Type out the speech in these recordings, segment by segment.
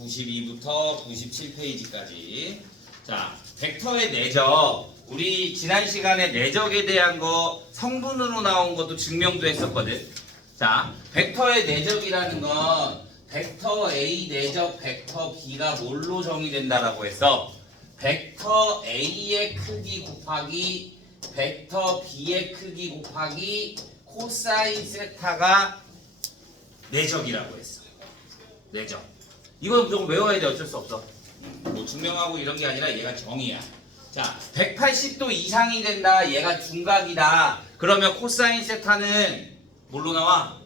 92부터 97페이지까지. 자, 벡터의 내적. 우리 지난 시간에 내적에 대한 거 성분으로 나온 것도 증명도 했었거든. 자, 벡터의 내적이라는 건 벡터 A 내적 벡터 B가 뭘로 정의된다라고 해서 벡터 A의 크기 곱하기 벡터 B의 크기 곱하기 코사인 세타가 내적이라고 했어. 내적. 이건 무조건 외워야 돼. 어쩔 수 없어. 뭐 증명하고 이런 게 아니라 얘가 정의야. 자, 180도 이상이 된다. 얘가 둔각이다. 그러면 코사인 세타는 뭘로 나와?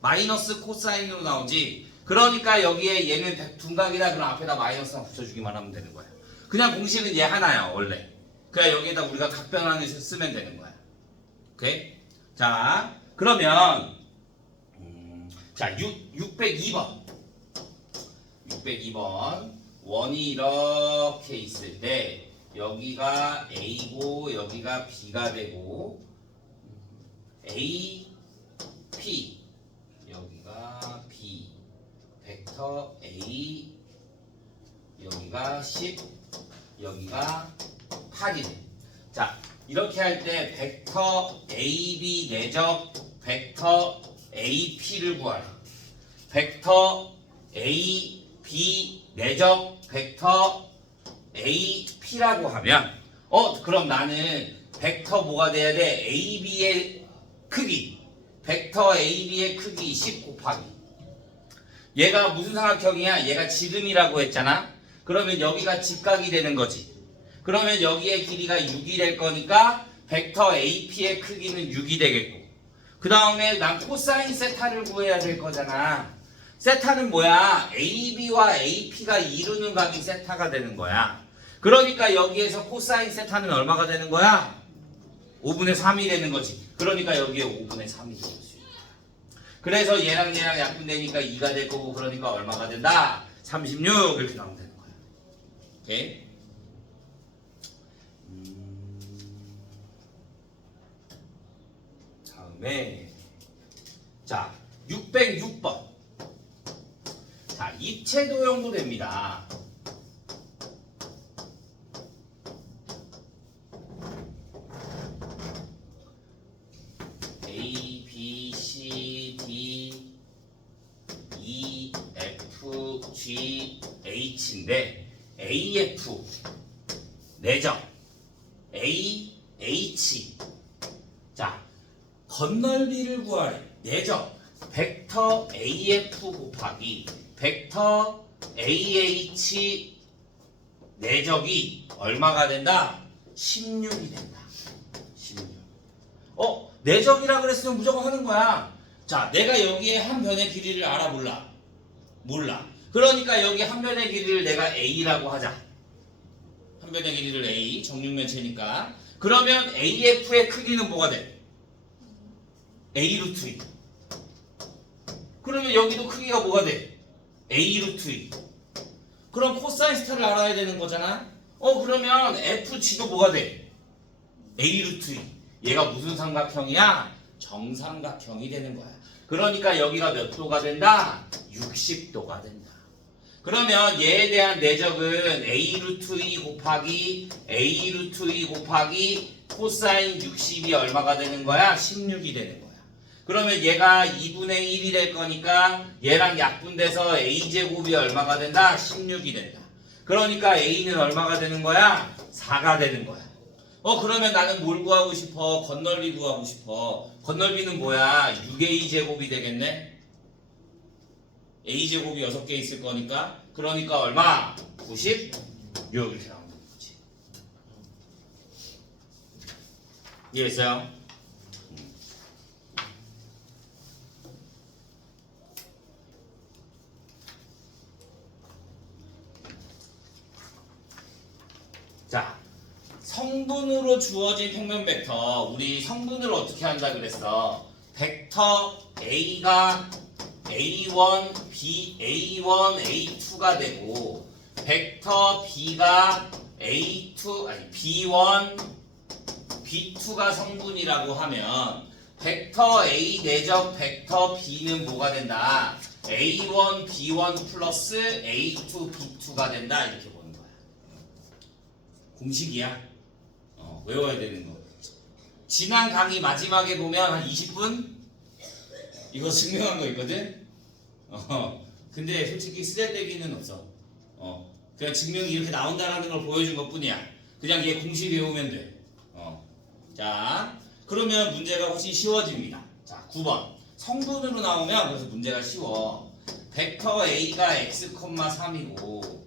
마이너스 코사인으로 나오지. 그러니까 여기에 얘는 둔각이다. 그럼 앞에다 마이너스만 붙여주기만 하면 되는 거야. 그냥 공식은 얘 하나야 원래. 그냥 여기에다 우리가 각변환을 쓰면 되는 거야. 오케이? 자, 그러면 자 602번 602번 원이 이렇게 있을 때 여기가 A고 여기가 B가 되고 A, P 여기가 B 벡터 A 여기가 10 여기가 8이네. 자, 이렇게 할 때 벡터 AB 내적 벡터 AP를 구하라. 벡터 AB 내적 벡터 AP라고 하면 그럼 나는 벡터 뭐가 돼야 돼? AB의 크기 벡터 AB의 크기 10 곱하기 얘가 무슨 삼각형이야? 얘가 지름이라고 했잖아. 그러면 여기가 직각이 되는 거지. 그러면 여기의 길이가 6이 될 거니까 벡터 AP의 크기는 6이 되겠고 그 다음에 난 코사인 세타를 구해야 될 거잖아. 세타는 뭐야? AB와 AP가 이루는 각이 세타가 되는 거야. 그러니까 여기에서 코사인 세타는 얼마가 되는 거야? 5분의 3이 되는 거지. 그러니까 여기에 5분의 3이 되는 거지. 그래서 얘랑 약분되니까 2가 될 거고 그러니까 얼마가 된다? 36 이렇게 나오면 되는 거야. 오케이? 다음에 자 606번 자 입체 도형도 됩니다. A, B, C, D, E, F, G, H인데 AF 내적 A, H 자 건널비를 구하래. 내적 벡터 AF 곱하기 벡터 AH 내적이 얼마가 된다? 16이 된다. 16. 내적이라 그랬으면 무조건 하는 거야. 자, 내가 여기에 한 변의 길이를 알아 몰라? 몰라. 그러니까 여기 한 변의 길이를 내가 A라고 하자. 한 변의 길이를 A, 정육면체니까. 그러면 AF의 크기는 뭐가 돼? A 루트 2. 그러면 여기도 크기가 뭐가 돼? A 루트 2. 그럼 코사인 스타를 알아야 되는 거잖아. 그러면 FG도 뭐가 돼? A 루트 2. 얘가 무슨 삼각형이야? 정삼각형이 되는 거야. 그러니까 여기가 몇 도가 된다? 60도가 된다. 그러면 얘에 대한 내적은 A 루트 2 곱하기 A 루트 2 곱하기 코사인 60이 얼마가 되는 거야? 16이 되는 거야. 그러면 얘가 2분의 1이 될 거니까 얘랑 약분돼서 A제곱이 얼마가 된다? 16이 된다. 그러니까 A는 얼마가 되는 거야? 4가 되는 거야. 그러면 나는 뭘 구하고 싶어? 건널비 구하고 싶어. 건널비는 뭐야? 6A제곱이 되겠네? A제곱이 6개 있을 거니까. 그러니까 얼마? 96 이렇게 나오는 거지. 이해했어요? 자, 성분으로 주어진 평면 벡터. 우리 성분을 어떻게 한다 그랬어? 벡터 A가 A1, A1, A2가 되고 벡터 B가 B1, B2가 성분이라고 하면 벡터 A 내적 벡터 B는 뭐가 된다? A1, B1 플러스 A2, B2가 된다 이렇게 보는 거야. 공식이야. 외워야 되는 거. 지난 강의 마지막에 보면 한 20분 이거 증명한 거 있거든. 근데 솔직히 쓰잘데기는 없어. 그냥 증명이 이렇게 나온다는 걸 보여준 것뿐이야. 그냥 얘 공식 외우면 돼. 자, 그러면 문제가 훨씬 쉬워집니다. 자, 9번. 성분으로 나오면 그래서 문제가 쉬워. 벡터 A가 x, 3이고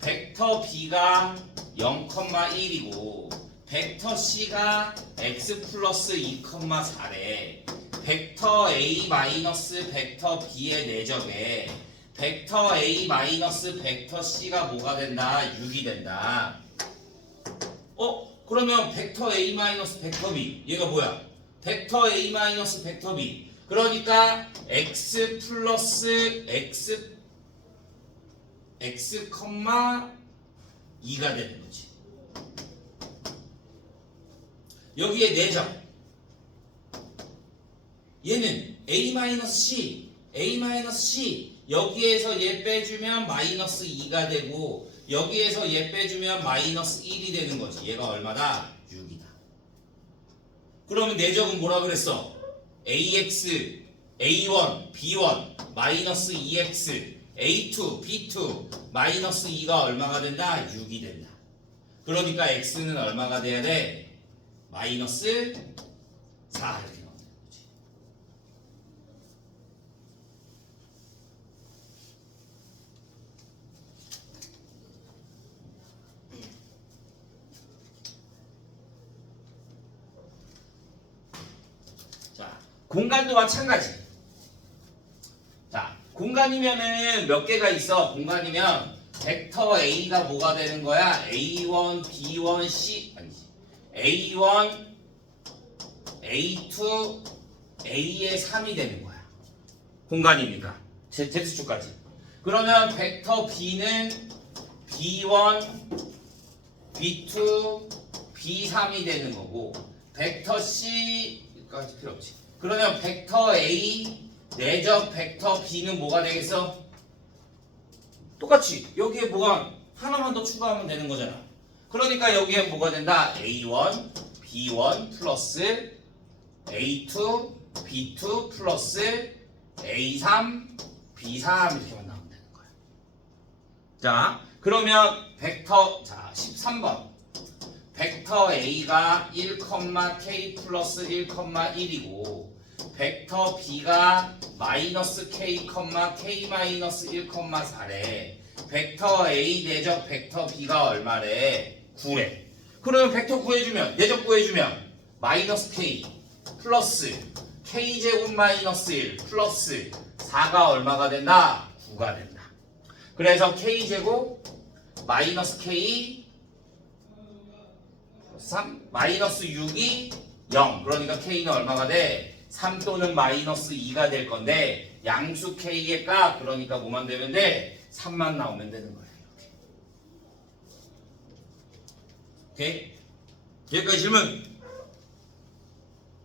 벡터 B가 0,1이고 벡터 C가 x 플러스 2,4래. 벡터 A 마이너스 벡터 B의 내적에 벡터 A 마이너스 벡터 C가 뭐가 된다? 6이 된다. 그러면 벡터 A 마이너스 벡터 B 얘가 뭐야? 벡터 A 마이너스 벡터 B 그러니까 x 플러스 x 2가 되는 거지. 여기에 내적 얘는 A-C A-C 여기에서 얘 빼주면 마이너스 2가 되고 여기에서 얘 빼주면 마이너스 1이 되는 거지. 얘가 얼마다? 6이다. 그러면 내적은 뭐라 그랬어? AX, A1, B1, 마이너스 2X, A2, B2, 마이너스 2가 얼마가 된다? 6이 된다. 그러니까 X는 얼마가 돼야 돼? 마이너스 4 이렇게 나오는 거지. 자, 공간도 마찬가지. 자, 공간이면은 몇 개가 있어? 공간이면 벡터 A가 뭐가 되는 거야? A1, B1, C 아니지. A1, A2, A의 3이 되는 거야. 공간이니까. Z축까지. 그러면 벡터 B는 B1, B2, B3이 되는 거고 벡터 C까지 필요 없지. 그러면 벡터 A 내적 벡터 B는 뭐가 되겠어? 똑같이 여기에 뭐가 하나만 더 추가하면 되는 거잖아. 그러니까 여기에 뭐가 된다? A1, B1 플러스 A2, B2 플러스 A3, B3 이렇게만 나오면 되는 거야. 자, 그러면 벡터 자 13번 벡터 A가 1,K 플러스 1,1이고 벡터 B가 마이너스 K, K 마이너스 1,4래. 벡터 A 내적 벡터 B가 얼마래? 9래. 그러면 벡터 구해주면 내적 구해주면 마이너스 K 플러스 K제곱 마이너스 1 플러스 4가 얼마가 된다? 9가 된다. 그래서 K제곱 마이너스 K 3 마이너스 6이 0 그러니까 K는 얼마가 돼? 3 또는 마이너스 2가 될 건데 양수 K의 값 그러니까 뭐만 되면 돼? 3만 나오면 되는 거야. 이렇게. 오케이? 여기까지 질문.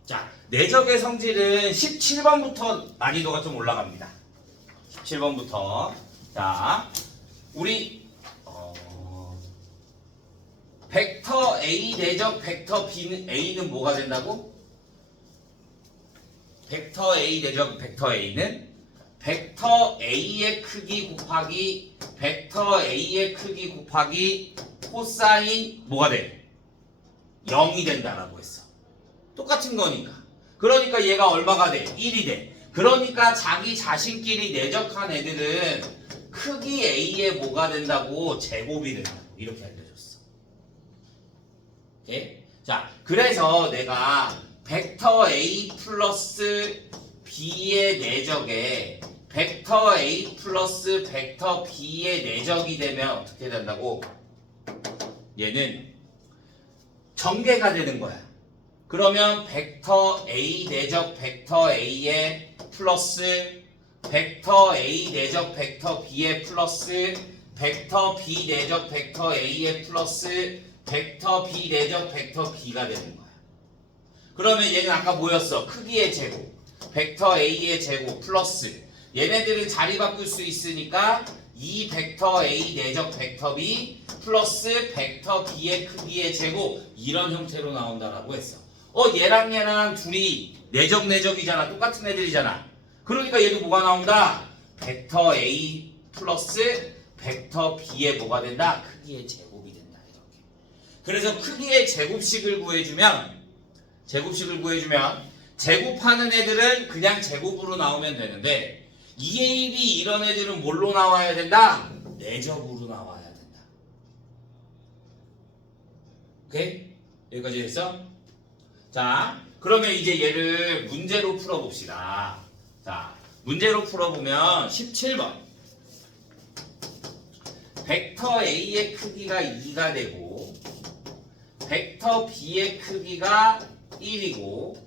자, 내적의 성질은 17번부터 난이도가 좀 올라갑니다. 17번부터. 자, 우리 벡터 A 내적 벡터 B는 A는 뭐가 된다고? 벡터 A 내적 벡터 A는 벡터 A의 크기 곱하기 벡터 A의 크기 곱하기 코사인 뭐가 돼? 0이 된다라고 했어. 똑같은 거니까. 그러니까 얘가 얼마가 돼? 1이 돼. 그러니까 자기 자신끼리 내적한 애들은 크기 A의 뭐가 된다고? 제곱이 된다고. 이렇게 알려줬어. 오케이? 자, 그래서 내가 벡터 A 플러스 B의 내적에 벡터 A 플러스 벡터 B의 내적이 되면 어떻게 된다고? 얘는 전개가 되는 거야. 그러면 벡터 A 내적 벡터 A의 플러스 벡터 A 내적 벡터 B의 플러스 벡터 B 내적 벡터 A의 플러스 벡터 B 내적 벡터 B가 되는 거야. 그러면 얘는 아까 뭐였어? 크기의 제곱 벡터 A의 제곱 플러스 얘네들은 자리 바꿀 수 있으니까 이 벡터 A 내적 벡터 B 플러스 벡터 B의 크기의 제곱 이런 형태로 나온다라고 했어. 얘랑 둘이 내적이잖아. 똑같은 애들이잖아. 그러니까 얘도 뭐가 나온다? 벡터 A 플러스 벡터 B의 뭐가 된다? 크기의 제곱이 된다. 이렇게. 그래서 크기의 제곱식을 구해주면 제곱하는 애들은 그냥 제곱으로 나오면 되는데 2AB 이런 애들은 뭘로 나와야 된다? 내적으로 나와야 된다. 오케이? 여기까지 됐어? 자, 그러면 이제 얘를 문제로 풀어봅시다. 자, 문제로 풀어보면 17번 벡터 A의 크기가 2가 되고 벡터 B의 크기가 1이고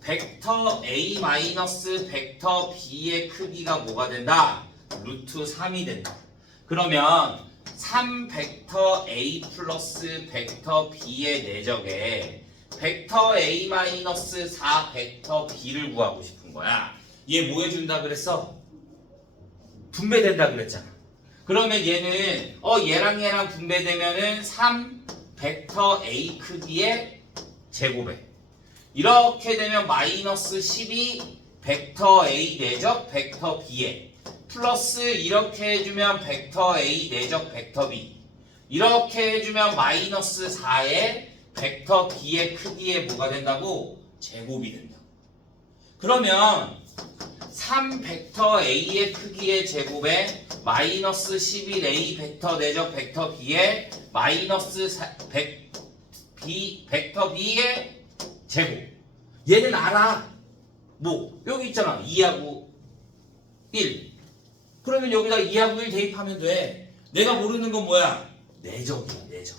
벡터 A 마이너스 벡터 B의 크기가 뭐가 된다? 루트 3이 된다. 그러면 3 벡터 A 플러스 벡터 B의 내적에 벡터 A 마이너스 4 벡터 B를 구하고 싶은 거야. 얘 뭐 해준다 그랬어? 분배된다 그랬잖아. 그러면 얘는 얘랑 분배되면은 3 벡터 A 크기의 제곱에 이렇게 되면 마이너스 12 벡터 A 내적 벡터 B에 플러스 이렇게 해주면 벡터 A 내적 벡터 B 이렇게 해주면 마이너스 4의 벡터 B의 크기에 뭐가 된다고? 제곱이 된다. 그러면 3 벡터 A의 크기의 제곱에 마이너스 11A 벡터 내적 벡터 B에 마이너스 벡터 B의 제곱. 얘는 알아. 뭐 여기 있잖아. 2하고 1. 그러면 여기다 2하고 1 대입하면 돼. 내가 모르는 건 뭐야? 내적이야. 내적.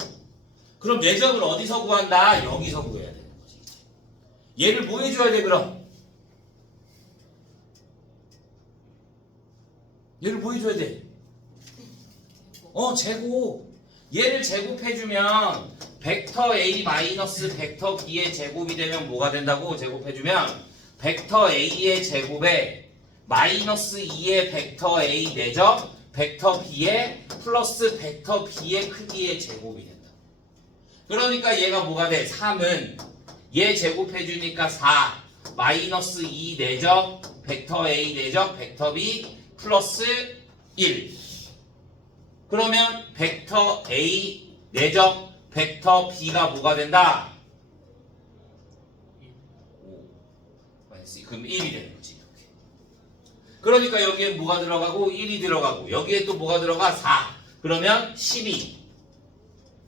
그럼 내적을 어디서 구한다? 여기서 구해야 되는 거지. 얘를 뭐 해줘야 돼 그럼? 얘를 뭐 해줘야 돼? 제곱. 얘를 제곱해주면 벡터 A 마이너스 벡터 B의 제곱이 되면 뭐가 된다고? 제곱해주면 벡터 A의 제곱에 마이너스 2의 벡터 A 내적 벡터 B의 플러스 벡터 B의 크기의 제곱이 된다. 그러니까 얘가 뭐가 돼? 3은 얘 제곱해주니까 4 마이너스 2 내적 벡터 A 내적 벡터 B 플러스 1. 그러면 벡터 A 내적 벡터 B가 뭐가 된다? 그럼 1이 되는 거지. 이렇게. 그러니까 여기에 뭐가 들어가고 1이 들어가고 여기에 또 뭐가 들어가? 4. 그러면 12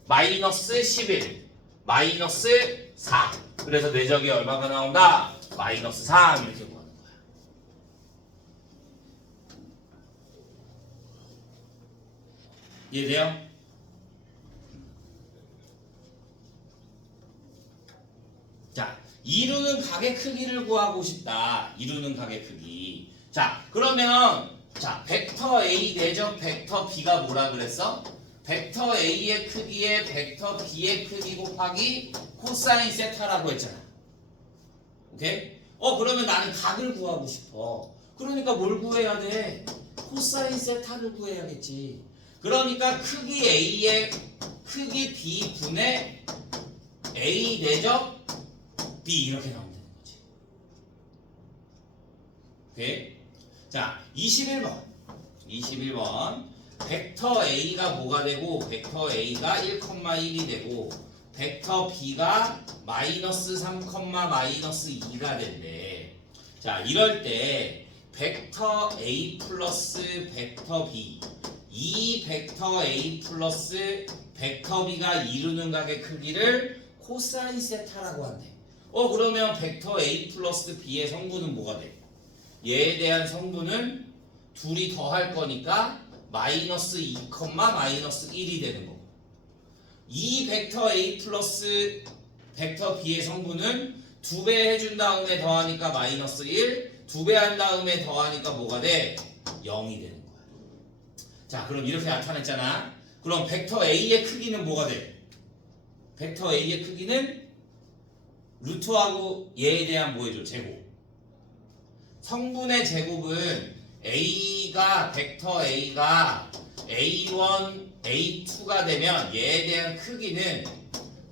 마이너스 11 마이너스 4. 그래서 내적이 얼마가 나온다? 마이너스 3 이렇게 구하는 거야. 이해돼요? 자, 이루는 각의 크기를 구하고 싶다. 이루는 각의 크기. 자, 그러면 자, 벡터 A 내적 벡터 B가 뭐라 그랬어? 벡터 A의 크기에 벡터 B의 크기 곱하기 코사인 세타라고 했잖아. 오케이? 그러면 나는 각을 구하고 싶어. 그러니까 뭘 구해야 돼? 코사인 세타를 구해야겠지. 그러니까 크기 A의 크기 B 분의 A 내적 B 이렇게 나오면 되는 거지. 오케이? 자, 21번. 벡터 A가 뭐가 되고 벡터 A가 1,1이 되고 벡터 B가 마이너스 3, 마이너스 2가 된대. 자, 이럴 때 벡터 A 플러스 벡터 B 이 벡터 A 플러스 벡터 B가 이루는 각의 크기를 코사인 세타라고 한대. 그러면 벡터 A 플러스 B의 성분은 뭐가 돼? 얘에 대한 성분은 둘이 더할 거니까 마이너스 2, 마이너스 1이 되는 거고 이 벡터 A 플러스 벡터 B의 성분은 2배 해준 다음에 더하니까 마이너스 1 2배 한 다음에 더하니까 뭐가 돼? 0이 되는 거야. 자, 그럼 이렇게 나타냈잖아. 그럼 벡터 A의 크기는 뭐가 돼? 벡터 A의 크기는 루트하고 얘에 대한 뭐 해줘? 제곱. 성분의 제곱은 A가 벡터 A가 A1, A2가 되면 얘에 대한 크기는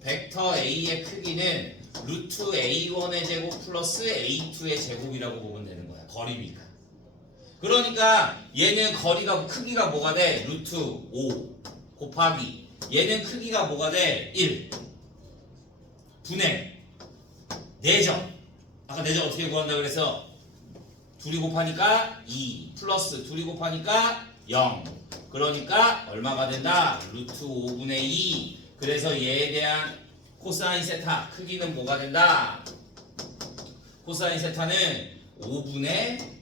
벡터 A의 크기는 루트 A1의 제곱 플러스 A2의 제곱이라고 보면 되는 거야. 거리니까. 그러니까 얘는 거리가 크기가 뭐가 돼? 루트 5 곱하기 얘는 크기가 뭐가 돼? 1 분의 4점. 아까 4점 어떻게 구한다 그래서 둘이 곱하니까 2 플러스 둘이 곱하니까 0. 그러니까 얼마가 된다? 루트 5분의 2. 그래서 얘에 대한 코사인 세타 크기는 뭐가 된다? 코사인 세타는 5분의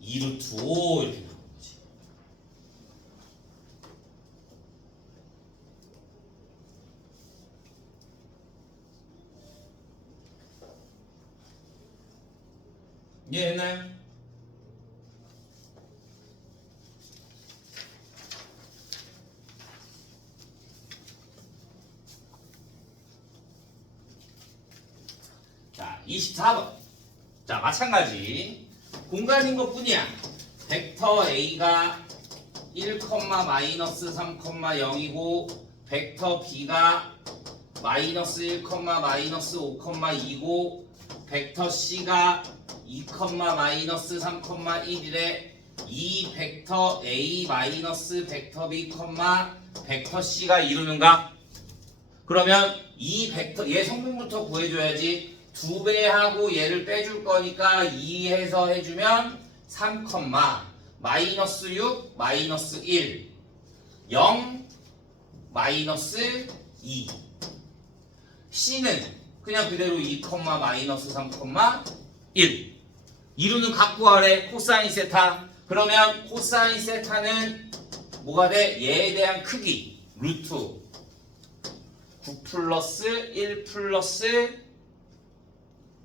2 루트 5 이렇게 나오는 거지. 이해했나요? 자, 24번. 자, 마찬가지. 공간인 것 뿐이야. 벡터 A가 1,-3,0이고 벡터 B가 -1,-5,2고 벡터 C가 2,-3,1이래. 이 벡터 A 벡터 B, 벡터 C가 이루는가? 그러면 이 벡터 얘 성분부터 구해줘야지. 2배하고 얘를 빼줄 거니까 2해서 해주면 3, -6, -1, 0, -2. C는 그냥 그대로 2, -3, 1. 이루는 각 구하래. 코사인 세타. 그러면 코사인 세타는 뭐가 돼? 얘에 대한 크기 루트 9 플러스 1 플러스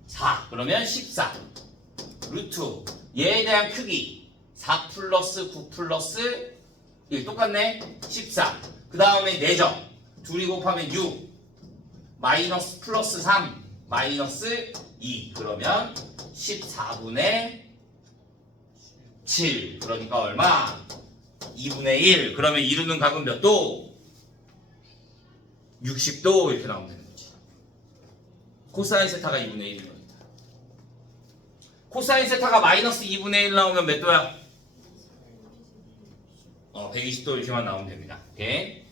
4 그러면 14 루트 얘에 대한 크기 4 플러스 9 플러스 1 똑같네 14 그 다음에 4점 둘이 곱하면 6 마이너스 플러스 3 마이너스 2 그러면 14분의 7 그러니까 얼마? 2분의 1 그러면 이루는 각은 몇 도? 60도 이렇게 나오면 되는 거지. 코사인 세타가 2분의 1인 겁니다. 코사인 세타가 마이너스 2분의 1 나오면 몇 도야? 120도 이렇게만 나오면 됩니다. 오케이.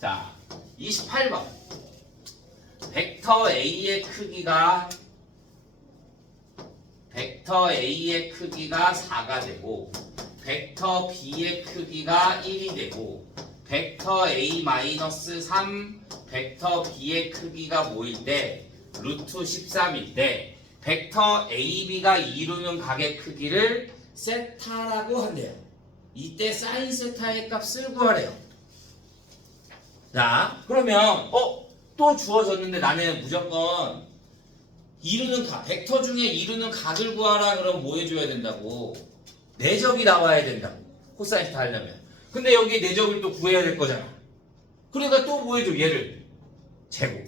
자, 28번. 벡터 A의 크기가 4가 되고 벡터 B의 크기가 1이 되고 벡터 A-3 벡터 B의 크기가 뭐일 때 루트 13일 때 벡터 AB가 이루는 각의 크기를 세타라고 한대요. 이때 사인 세타의 값을 구하래요. 자, 그러면 또 주어졌는데 나는 무조건 이루는 각, 벡터 중에 이루는 각을 구하라 그러면 뭐 해줘야 된다고? 내적이 나와야 된다고. 코사인 세타 하려면. 근데 여기 내적을 또 구해야 될 거잖아. 그러니까 또 뭐 해줘? 얘를 제곱.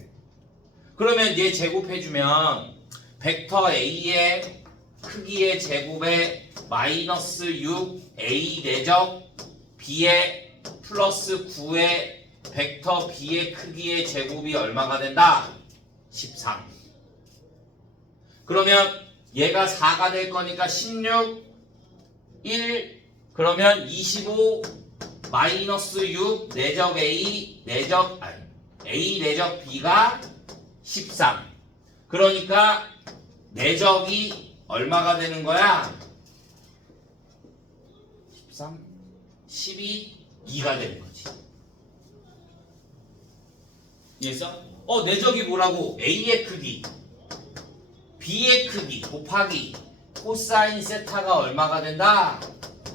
그러면 얘 제곱해주면 벡터 A의 크기의 제곱에 마이너스 6 A 내적 B의 플러스 9의 벡터 B의 크기의 제곱이 얼마가 된다? 13. 그러면 얘가 4가 될 거니까 16, 1, 그러면 25 마이너스 6 내적 A 내적 A 내적 B가 13. 그러니까 내적이 얼마가 되는 거야? 13, 12, 2가 되는 거지. 이해했어? 내적이 뭐라고? A의 크기, B의 크기 곱하기 코사인 세타가 얼마가 된다?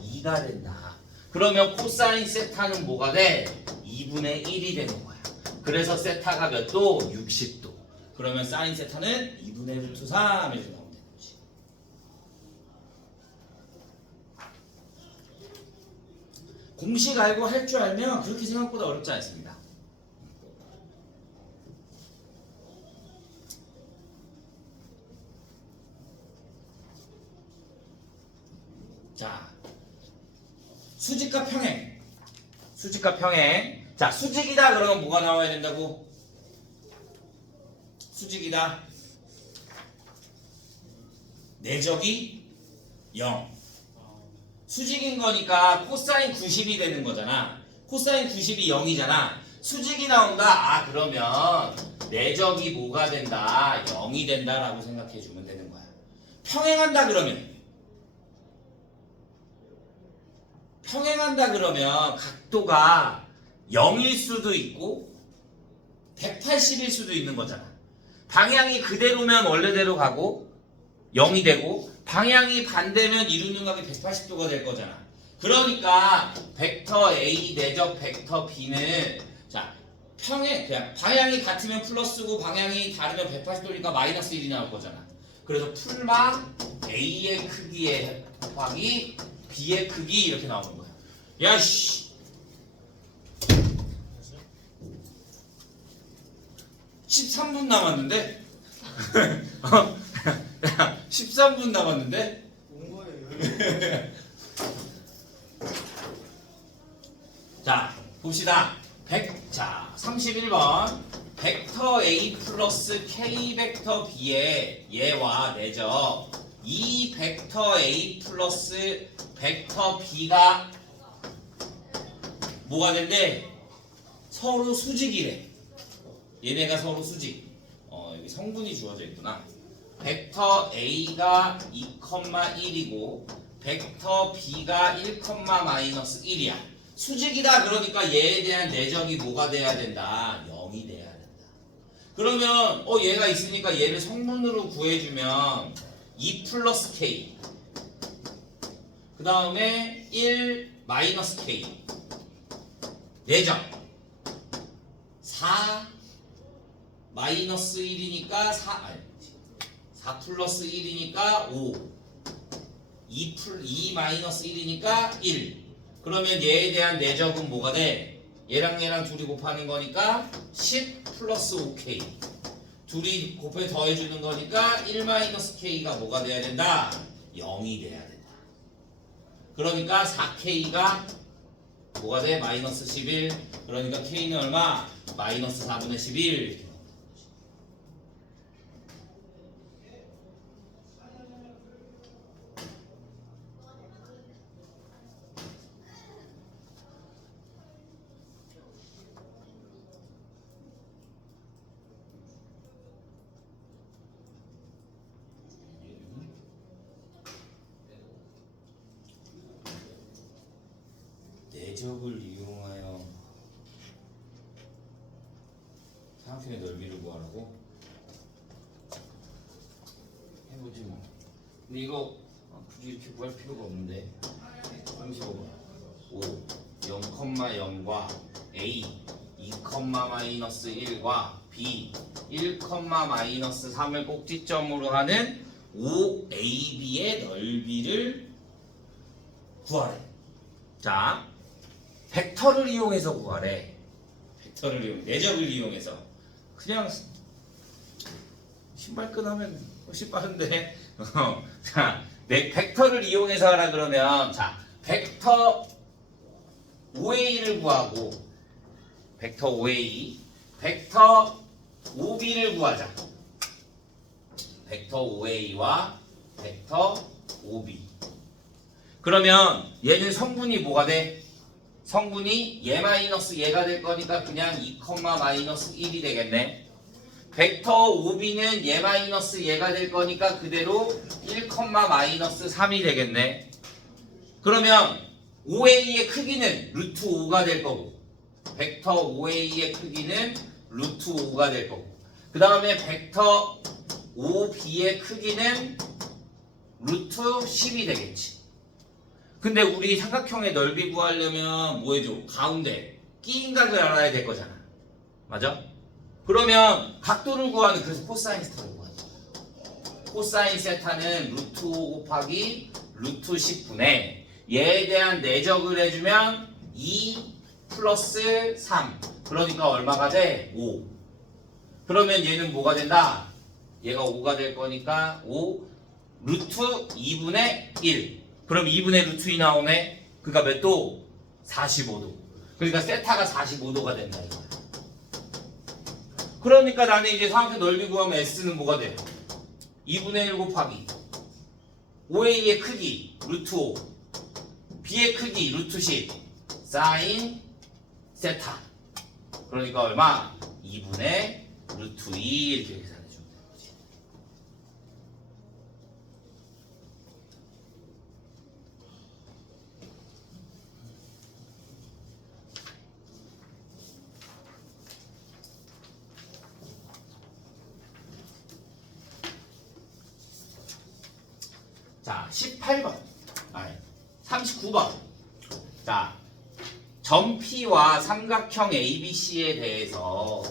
2가 된다. 그러면 코사인 세타는 뭐가 돼? 2분의 1이 되는 거야. 그래서 세타가 몇 도? 60도. 그러면 사인 세타는 2분의 루트 3 이렇게 나오면 되는 거지. 공식 알고 할 줄 알면 그렇게 생각보다 어렵지 않습니다. 자, 수직과 평행. 수직과 평행. 자, 수직이다 그러면 뭐가 나와야 된다고? 수직이다. 내적이 0. 수직인 거니까 코사인 90이 되는 거잖아. 코사인 90이 0이잖아. 수직이 나온다. 아, 그러면 내적이 뭐가 된다? 0이 된다라고 생각해 주면 되는 거야. 평행한다 그러면 각도가 0일 수도 있고 180일 수도 있는 거잖아. 방향이 그대로면 원래대로 가고 0이 되고 방향이 반대면 이루는 각이 180도가 될 거잖아. 그러니까 벡터 A 내적 벡터 B는 자, 평행 그냥 방향이 같으면 플러스고 방향이 다르면 180도니까 마이너스 1이 나올 거잖아. 그래서 풀마 A의 크기에 곱하기 B의 크기 이렇게 나오는 거야. 야씨 13분 남았는데? 13분 남았는데? 온 거예요. 자, 봅시다. 자, 31번. 벡터 A 플러스 K 벡터 B의 얘와 내적 이 벡터 A 플러스 벡터 B가 뭐가 된대? 서로 수직이래. 얘네가 서로 수직. 여기 성분이 주어져 있구나. 벡터 A가 2,1이고 벡터 B가 1,-1이야. 수직이다 그러니까 얘에 대한 내적이 뭐가 돼야 된다? 0이 돼야 된다. 그러면 얘가 있으니까 얘를 성분으로 구해주면 2 플러스 K 그 다음에 1 마이너스 K 내적 4 마이너스 1이니까 4 플러스 1이니까 5 2 마이너스 1이니까 1 그러면 얘에 대한 내적은 뭐가 돼? 얘랑 얘랑 둘이 곱하는 거니까 10 플러스 5K 둘이 곱해 더해주는 거니까 1 마이너스 K가 뭐가 돼야 된다? 0이 돼야 된다. 그러니까 4K가 뭐가 돼? 마이너스 11 그러니까 K는 얼마? 마이너스 4분의 11 내적을 이용하여 삼각형의 넓이를 구하라고? 해보지 뭐. 근데 이거 굳이 이렇게 구할 필요가 없는데 35번 5 0,0과 A 2, 마이너스 1과 B 1, 마이너스 3을 꼭지점으로 하는 OAB의 넓이를 구하래. 자, 벡터를 이용해서 구하래. 벡터를 이용, 내적을 이용해서. 그냥 신발끈 하면 훨씬 빠른데. 자, 벡터를 이용해서 하라 그러면 자, 벡터 OA를 구하고 벡터 OA, 벡터 OB를 구하자. 벡터 OA와 벡터 OB. 그러면 얘는 성분이 뭐가 돼? 성분이 얘 마이너스 얘가 될 거니까 그냥 2, 마이너스 1이 되겠네. 벡터 OB는 얘 마이너스 얘가 될 거니까 그대로 1, 마이너스 3이 되겠네. 그러면 OA의 크기는 루트 5가 될 거고 벡터 OA의 크기는 루트 5가 될 거고 그 다음에 벡터 OB의 크기는 루트 10이 되겠지. 근데 우리 삼각형의 넓이 구하려면 뭐 해줘? 가운데 끼인 각을 알아야 될 거잖아. 맞아? 그러면 각도를 구하는 그래서 코사인 세타를 구하죠. 코사인 세타는 루트 5 곱하기 루트 10분의 얘에 대한 내적을 해주면 2 플러스 3 그러니까 얼마가 돼? 5. 그러면 얘는 뭐가 된다? 얘가 5가 될 거니까 5 루트 2분의 1 그럼 2분의 루트 2 나오네. 그러니까 몇 도? 45도. 그러니까 세타가 45도가 된다 이거야. 그러니까 나는 이제 삼각형 넓이 구하면 S는 뭐가 돼? 2분의 1 곱하기 5A의 크기 루트 5 B의 크기 루트 10 사인 세타. 그러니까 얼마? 2분의 루트 2 이렇게 계산해 주면 되는 거지. 자, 18번. 아니, 39번. 자, 점 P와 삼각형 ABC에 대해서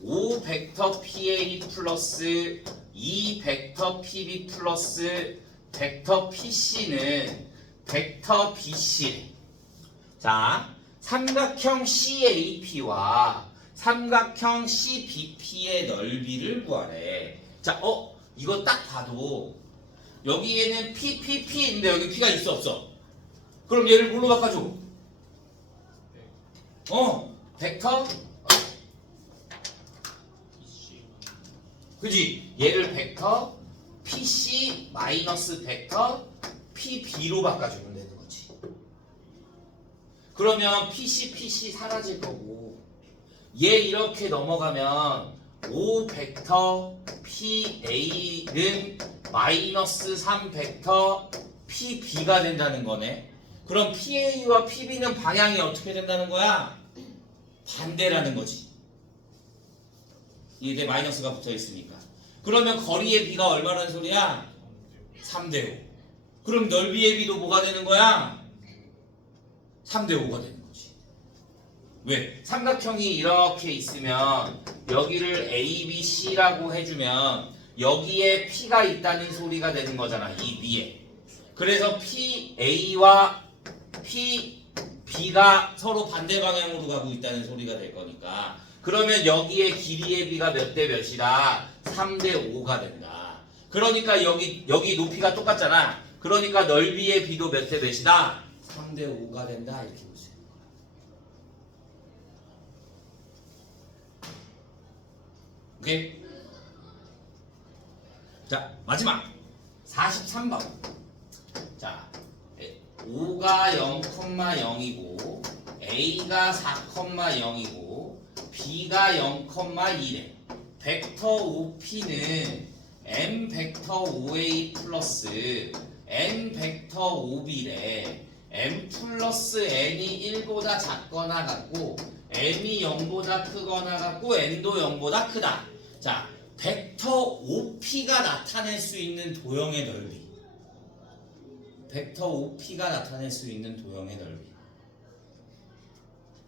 5 벡터 PA 플러스 2 벡터 PB 플러스 벡터 PC는 벡터 BC. 자, 삼각형 CAP와 삼각형 CBP의 넓이를 구하래. 자, 이거 딱 봐도 여기에는 PPP인데 여기 P가 있어 없어? 그럼 얘를 뭘로 바꿔줘? 벡터? 그지? 얘를 벡터 PC 마이너스 벡터 PB로 바꿔주면 되는 거지. 그러면 PC 사라질 거고 얘 이렇게 넘어가면 5 벡터 PA는 마이너스 3 벡터 PB가 된다는 거네. 그럼 PA와 PB는 방향이 어떻게 된다는 거야? 반대라는 거지. 이게 마이너스가 붙어 있으니까. 그러면 거리의 B가 얼마라는 소리야? 3대 5. 그럼 넓이의 B도 뭐가 되는 거야? 3대 5가 되는 거지. 왜? 삼각형이 이렇게 있으면 여기를 ABC라고 해주면 여기에 P가 있다는 소리가 되는 거잖아. 이 위에. 그래서 PA와 PB가 서로 반대 방향으로 가고 있다는 소리가 될 거니까 그러면 여기에 길이의 B가 몇 대 몇이다? 3대 5가 된다. 그러니까 여기 높이가 똑같잖아. 그러니까 넓이의 B도 몇 대 몇이다? 3대 5가 된다. 이렇게 볼 수 있는 거야. 오케이? 자, 마지막 43번. 자, 5가 0,0이고 A가 4,0이고 B가 0,1에 벡터 OP는 M 벡터 OA 플러스 N 벡터 OB래. M 플러스 N이 1보다 작거나 같고 M이 0보다 크거나 같고 N도 0보다 크다. 자, 벡터 OP가 나타낼 수 있는 도형의 넓이. 벡터 OP가 나타낼 수 있는 도형의 넓이.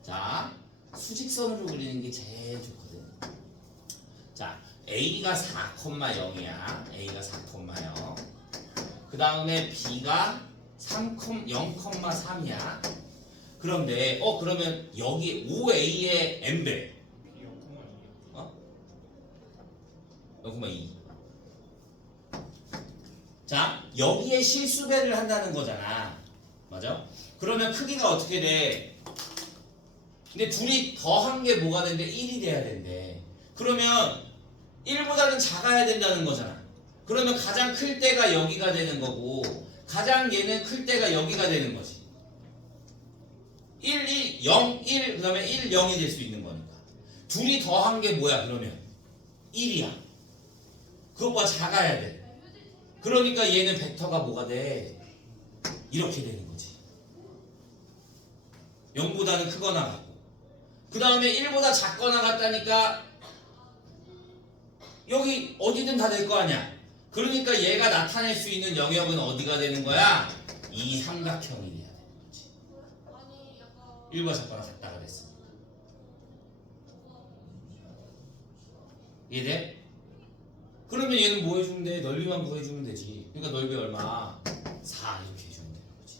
자, 수직선으로 그리는 게 제일 좋거든. 자, A가 4,0이야. A가 4,0. 그 다음에 B가 0,3이야. 그런데 그러면 여기 5A의 N배 0,2. 자, 여기에 실수배를 한다는 거잖아. 맞아? 그러면 크기가 어떻게 돼? 근데 둘이 더한 게 뭐가 된대? 1이 돼야 된대. 그러면 1보다는 작아야 된다는 거잖아. 그러면 가장 클 때가 여기가 되는 거고 가장 얘는 클 때가 여기가 되는 거지. 1, 1, 0, 1, 그 다음에 1, 0이 될 수 있는 거니까. 둘이 더한 게 뭐야 그러면? 1이야. 그것보다 작아야 돼. 그러니까 얘는 벡터가 뭐가 돼? 이렇게 되는 거지. 0보다는 크거나 같고 그 다음에 1보다 작거나 같다니까 여기 어디든 다 될 거 아니야. 그러니까 얘가 나타낼 수 있는 영역은 어디가 되는 거야? 이 삼각형이 돼야 되는 거지. 1보다 작거나 같다가 됐어. 이해돼? 그러면 얘는 뭐 해주면 돼? 넓이만 구해주면 되지. 그러니까 넓이 얼마? 4 이렇게 해주면 되는 거지.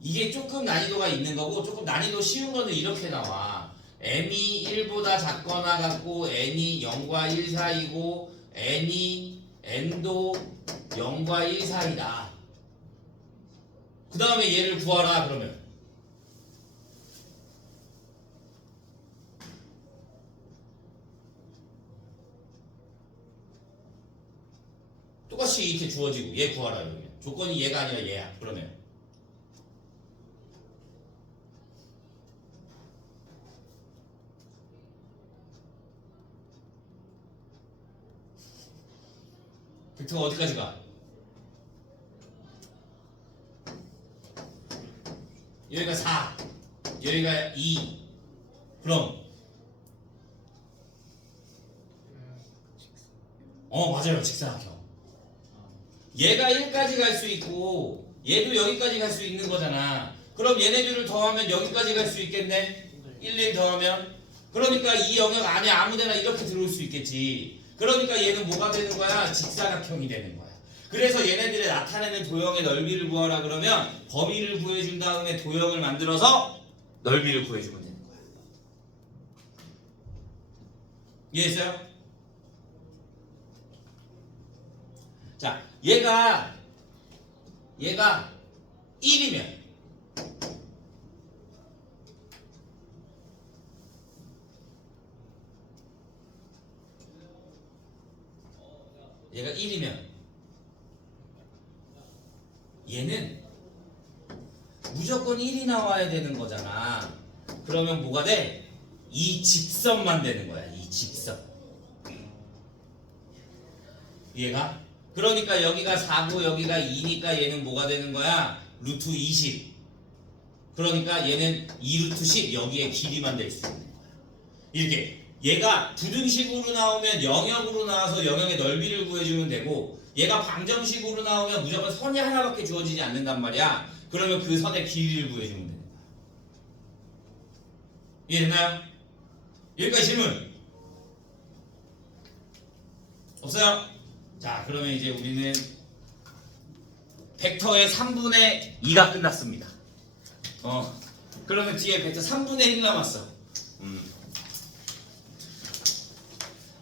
이게 조금 난이도가 있는 거고 조금 난이도 쉬운 거는 이렇게 나와. m이 1보다 작거나 같고 n이 0과 1 사이고 n도 0과 1 사이다. 그 다음에 얘를 구하라 그러면 똑같이 이렇게 주어지고 얘 구하라 이러면 조건이 얘가 아니라 얘야. 그러면 벡터가 어디까지 가? 여기가 4 여기가 2 그럼 맞아요. 직사각형. 얘가 1까지 갈 수 있고 얘도 여기까지 갈 수 있는 거잖아. 그럼 얘네들을 더하면 여기까지 갈 수 있겠네. 1 더하면 그러니까 이 영역 안에 아무데나 이렇게 들어올 수 있겠지. 그러니까 얘는 뭐가 되는 거야? 직사각형이 되는 거야. 그래서 얘네들의 나타내는 도형의 넓이를 구하라 그러면 범위를 구해준 다음에 도형을 만들어서 넓이를 구해주면 되는 거야. 이해했어요? 자, 얘가 1이면 얘는 무조건 1이 나와야 되는 거잖아. 그러면 뭐가 돼? 이 직선만 되는 거야. 이 직선. 얘가 그러니까 여기가 4고 여기가 2니까 얘는 뭐가 되는 거야? 루트 20. 그러니까 얘는 2루트 10 여기에 길이만 될 수 있는 거야. 이렇게 얘가 부등식으로 나오면 영역으로 나와서 영역의 넓이를 구해주면 되고 얘가 방정식으로 나오면 무조건 선이 하나밖에 주어지지 않는단 말이야. 그러면 그 선의 길이를 구해주면 되는 거야. 이해됐나요? 여기까지 질문 없어요? 자, 그러면 이제 우리는 벡터의 3분의 2가 끝났습니다. 그러면 뒤에 벡터 3분의 1 남았어.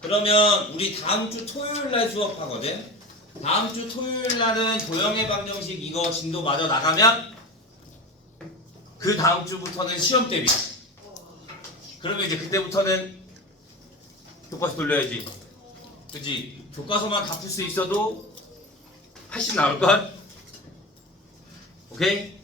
그러면 우리 다음 주 토요일 날 수업하거든. 다음 주 토요일 날은 도형의 방정식 이거 진도 마저 나가면 그 다음 주부터는 시험 대비. 그러면 이제 그때부터는 교과서 돌려야지. 그치? 교과서만 다 풀 수 있어도 80 나올걸? 오케이?